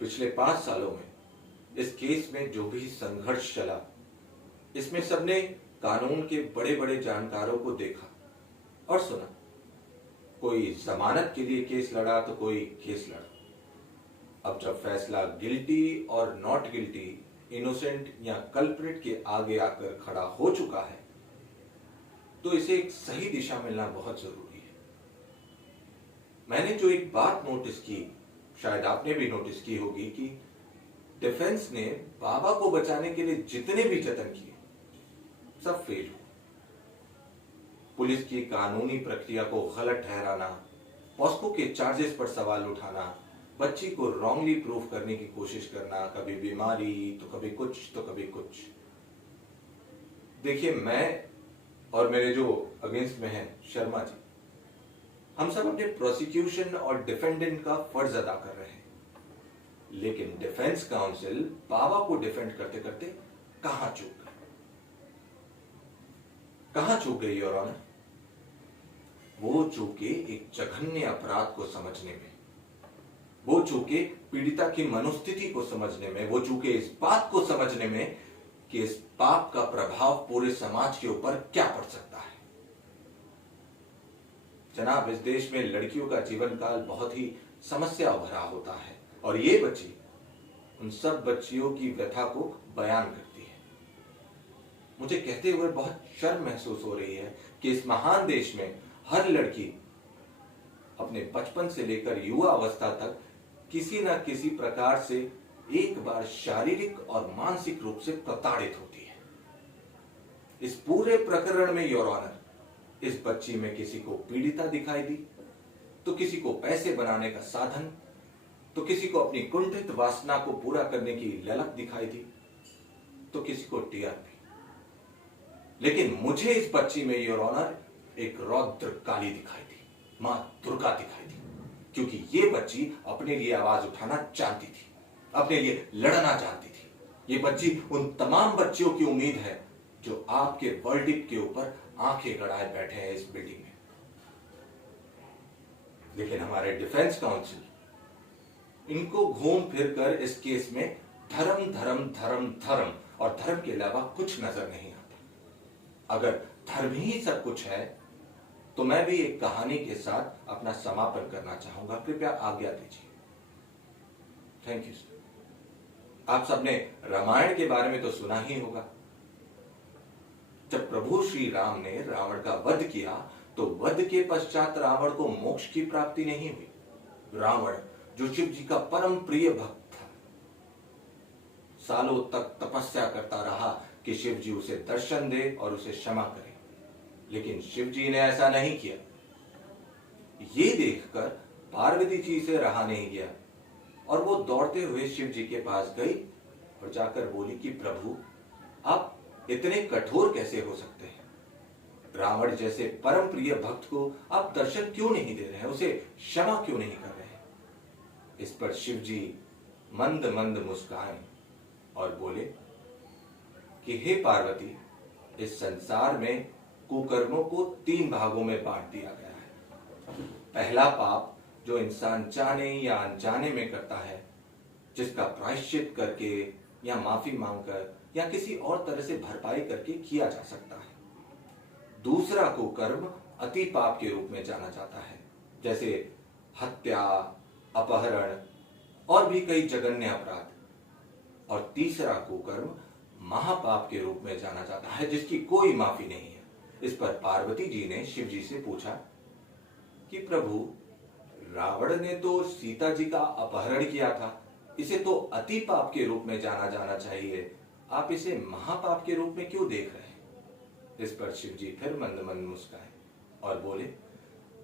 पिछले 5 सालों में इस केस में जो भी संघर्ष चला, इसमें सबने कानून के बड़े बड़े जानकारों को देखा और सुना। कोई जमानत के लिए केस लड़ा तो कोई केस लड़ा। अब जब फैसला गिल्टी और नॉट गिल्टी, इनोसेंट या कल्प्रिट के आगे आकर खड़ा हो चुका है, तो इसे एक सही दिशा मिलना बहुत जरूरी है। मैंने जो एक बात नोटिस की, शायद आपने भी नोटिस की होगी, कि डिफेंस ने बाबा को बचाने के लिए जितने भी जतन किए सब फेल हुए। पुलिस की कानूनी प्रक्रिया को गलत ठहराना, पॉस्को के चार्जेस पर सवाल उठाना, बच्ची को रॉन्गली प्रूव करने की कोशिश करना, कभी बीमारी तो कभी कुछ तो कभी कुछ। देखिए, मैं और मेरे जो अगेंस्ट में हैं शर्मा जी, हम सब अपने प्रोसिक्यूशन और डिफेंडेंट का फर्ज अदा कर रहे हैं, लेकिन डिफेंस काउंसिल बाबा को डिफेंड करते करते कहां चूक गई? कहां चूक गई योर ऑनर? वो चूके एक जघन्य अपराध को समझने में, वो चूके पीड़िता की मनोस्थिति को समझने में, वो चूके इस बात को समझने में कि इस पाप का प्रभाव पूरे समाज के ऊपर क्या पड़ सकता है। जनाब, इस देश में लड़कियों का जीवन काल बहुत ही समस्या भरा होता है और ये बच्ची उन सब बच्चियों की व्यथा को बयान करती है। मुझे कहते हुए बहुत शर्म महसूस हो रही है कि इस महान देश में हर लड़की अपने बचपन से लेकर युवा अवस्था तक किसी न किसी प्रकार से एक बार शारीरिक और मानसिक रूप से प्रताड़ित होती है। इस पूरे प्रकरण में योर ऑनर, इस बच्ची में किसी को पीड़िता दिखाई दी, तो किसी को पैसे बनाने का साधन, तो किसी को अपनी कुंठित वासना को पूरा करने की ललक दिखाई दी, तो किसी को टीआरपी। लेकिन मुझे इस बच्ची में योर ऑनर एक रौद्र काली दिखाई दी, मां दुर्गा दिखाई दी, क्योंकि ये बच्ची अपने लिए आवाज उठाना जानती थी, अपने लिए लड़ना जानती थी। ये बच्ची उन तमाम बच्चियों की उम्मीद है जो आपके वर्डिक्ट के ऊपर आंखें गड़ाए बैठे हैं इस बिल्डिंग में। लेकिन हमारे डिफेंस काउंसिल इनको घूम फिर कर इस केस में धर्म धर्म धर्म धर्म और धर्म के अलावा कुछ नजर नहीं आता। अगर धर्म ही सब कुछ है तो मैं भी एक कहानी के साथ अपना समापन करना चाहूंगा। कृपया आज्ञा दीजिए। Thank you sir. आप सबने रामायण के बारे में तो सुना ही होगा। जब प्रभु श्री राम ने रावण का वध किया तो वध के पश्चात रावण को मोक्ष की प्राप्ति नहीं हुई। रावण, जो शिव जी का परम प्रिय भक्त था, सालों तक तपस्या करता रहा कि शिव जी उसे दर्शन दे और उसे क्षमा करे, लेकिन शिव जी ने ऐसा नहीं किया। ये देखकर पार्वती जी से रहा नहीं गया और वो दौड़ते हुए शिव जी के पास गई और जाकर बोली कि प्रभु, आप इतने कठोर कैसे हो सकते हैं? रावण जैसे परम प्रिय भक्त को आप दर्शन क्यों नहीं दे रहे हैं? उसे क्षमा क्यों नहीं कर रहे हैं? इस पर शिव जी मंद मंद मुस्काए और बोले कि हे पार्वती, इस संसार में कुकर्मों को 3 भागों में बांट दिया गया है। पहला पाप जो इंसान जाने या अनजाने में करता है, जिसका प्रायश्चित करके या माफी मांगकर या किसी और तरह से भरपाई करके किया जा सकता है। दूसरा कुकर्म अति पाप के रूप में जाना जाता है, जैसे हत्या, अपहरण और भी कई जघन्य अपराध। और तीसरा कुकर्म महापाप के रूप में जाना जाता है, जिसकी कोई माफी नहीं है। इस पर पार्वती जी ने शिव जी से पूछा कि प्रभु, रावण ने तो सीता जी का अपहरण किया था, इसे तो अति पाप के रूप में जाना जाना चाहिए, आप इसे महापाप के रूप में क्यों देख रहे हैं? इस पर शिव जी फिर मंद मंद मुस्काए और बोले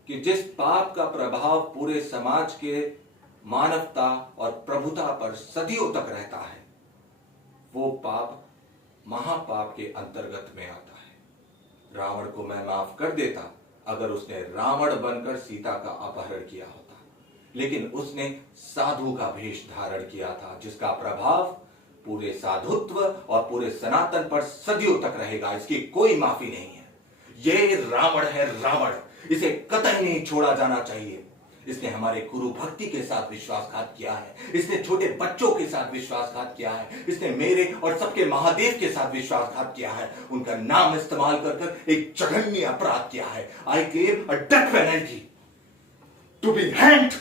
कि जिस पाप का प्रभाव पूरे समाज के मानवता और प्रभुता पर सदियों तक रहता है, वो पाप महापाप के अंतर्गत में आता है। रावण को मैं माफ कर देता अगर उसने रावण बनकर सीता का अपहरण किया होता, लेकिन उसने साधु का भेष धारण किया था, जिसका प्रभाव पूरे साधुत्व और पूरे सनातन पर सदियों तक रहेगा। इसकी कोई माफी नहीं है। ये रावण है, रावण। इसे कतई नहीं छोड़ा जाना चाहिए। इसने हमारे गुरु भक्ति के साथ विश्वासघात किया है, इसने छोटे बच्चों के साथ विश्वासघात किया है, इसने मेरे और सबके महादेव के साथ विश्वासघात किया है, उनका नाम इस्तेमाल कर एक जघन्य अपराध किया है। I claim a death penalty to be hanged